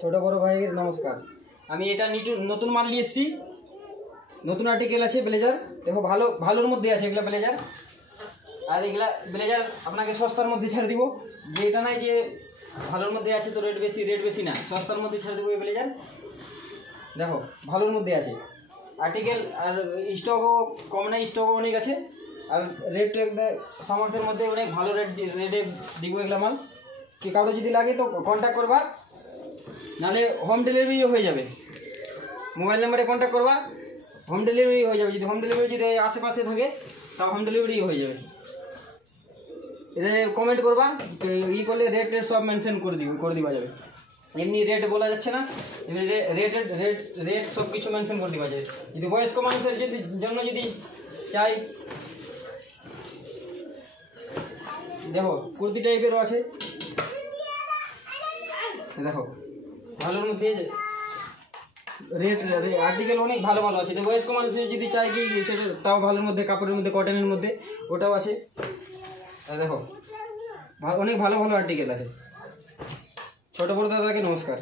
ছোট বড় ভাইয়ের নমস্কার। আমি এটা নতুন মাল নিয়ে এসেছি, নতুন আর্টিকেল আছে ব্লেজার। দেখো ভালোর মধ্যে আছে এগুলা ব্লেজার। আর এগুলা ব্লেজার আপনাকে সস্তার মধ্যে ছেড়ে দিব, যে এটা নাই যে ভালোর মধ্যে আছে তো রেট বেশি না, সস্তার মধ্যে ছেড়ে দেবো এই ব্লেজার। দেখো ভালোর মধ্যে আছে আর্টিকেল, আর স্টকও কম নাই, স্টকও অনেক আছে। আর রেট সামর্থ্যের মধ্যে অনেক ভালো রেটে দিব এগুলা মাল। কি কারো যদি লাগে তো কন্ট্যাক্ট করবা, নাহলে হোম ডেলিভারিও হয়ে যাবে। মোবাইল নাম্বারে কন্ট্যাক্ট করবা, হোম ডেলিভারি হয়ে যাবে। যদি হোম ডেলিভারি যদি আশেপাশে থাকে তাও হোম ডেলিভারিও হয়ে যাবে। এটা কমেন্ট করবা, করলে রেট সব মেনশন করে দিবা যাবে। এমনি রেট বলা যাচ্ছে না, এমনি রেট সব কিছু মেনশন করে দেওয়া যাবে। যদি বয়স্ক মানুষের জন্য যদি চাই, দেখো কুর্তি টাইপেরও আছে। দেখো ভালোর মধ্যে আর্টিকেল অনেক ভালো আছে। তো বয়স্ক মানুষের যদি চাই কি সেটা তাও ভালোর মধ্যে, কাপড়ের মধ্যে, কটনের মধ্যে ওটাও আছে। দেখো অনেক ভালো আর্টিকেল আছে। ছোট বড় দাদাকে নমস্কার।